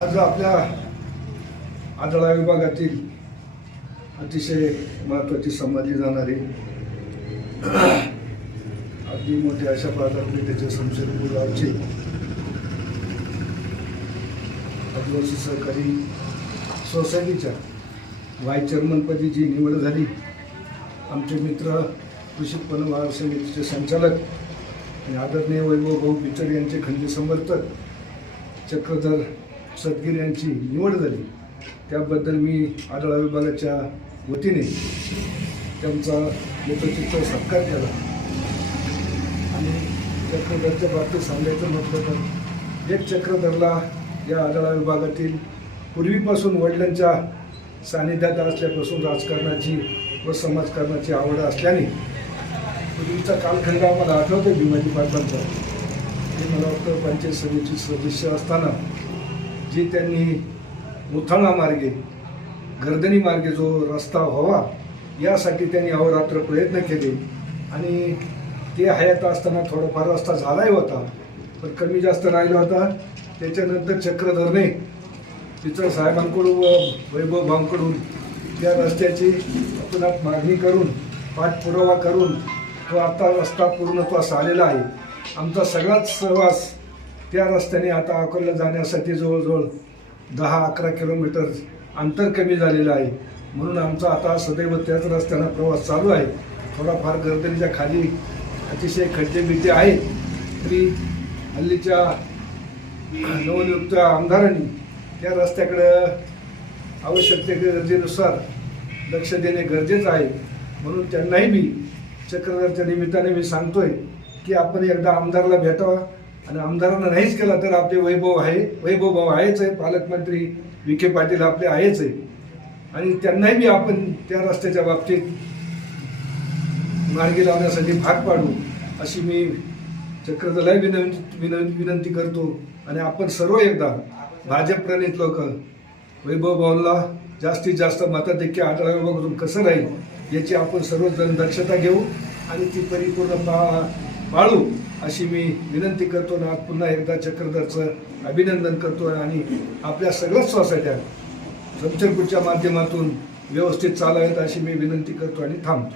आज आपल्या आढळा विभागातील अतिशय महत्त्वाची समजली जाणारी अगदी मोठ्या अशा प्राधान्यतेचे शमशेरपूर गावचे आदिवासी सहकारी सोसायटीच्या व्हाईस चेअरमनपदी जी निवड झाली, आमचे मित्र कृषी उत्पन्न बाजार समितीचे संचालक आणि आदरणीय वैभव भाऊ पिचड यांचे खंदी समर्थक चक्रधर सदगीर यांची निवड झाली, त्याबद्दल मी आढळा विभागाच्या वतीने त्यांचा यथोचित सत्कार केला. आणि चक्रधरच्या बाबतीत सांगायचं म्हटलं तर एक चक्रधरला या आढळा विभागातील पूर्वीपासून वडिलांच्या सानिध्यात असल्यापासून राजकारणाची व समाजकारणाची आवड असल्याने पूर्वीचा कालखंड आम्हाला आठवतो भीमाजी पाटलांचा. ते मला वाटतं पंचायत समितीचे सदस्य असताना जी त्यांनी मुथाळा मार्गे गर्दनी मार्गे जो रस्ता व्हावा यासाठी त्यांनी अहोरात्र प्रयत्न केले आणि ते हयात असताना थोडाफार रस्ता झालाही होता, पण कमी जास्त राहिला होता. त्याच्यानंतर चक्रधरने पिचड साहेबांकडून व वैभव भाऊंकडून त्या रस्त्याची पुन्हा मागणी करून पाठपुरावा करून तो आता रस्ता पूर्णत्वास आलेला आहे. आमचा सगळाच सहवास त्या रस्त्याने आता अकोला जाण्यासाठी जवळजवळ 10-11 किलोमीटर अंतर कमी झालेलं आहे. म्हणून आमचा आता सदैव त्याच रस्त्यानं प्रवास चालू आहे. थोडाफार गर्दनीच्या खाली अतिशय खड्डे आहेत, तरी हल्लीच्या नवनियुक्त आमदारांनी त्या रस्त्याकडं आवश्यकतेनुसार लक्ष देणे गरजेचं आहे. म्हणून त्यांनाही मी चक्रधरच्या निमित्ताने मी सांगतोय की आपण एकदा आमदाराला भेटावा आणि आमदारांना नाहीच केला तर आपले वैभव भाऊ आहेच आहे, पालकमंत्री विखे पाटील आपले आहेच आहे, आणि त्यांनाही मी आपण त्या रस्त्याच्या बाबतीत मार्गी लावण्यासाठी भाग पाडू अशी मी चक्रधरलाही विनंती करतो. आणि आपण सर्व एकदा भाजप प्रणित लोक वैभव भाऊंना जास्तीत जास्त मताधिक्य आढळा विभागातून कसं राहील याची आपण सर्वजण दक्षता घेऊ आणि ती परिपूर्ण पाळू अशी मी विनंती करतो. ना पुन्हा एकदा चक्रधरचं अभिनंदन करतो आणि आपल्या सगळ्याच सोसायट्या शमशेरपूरच्या माध्यमातून व्यवस्थित चालाव्यात अशी मी विनंती करतो आणि थांबतो.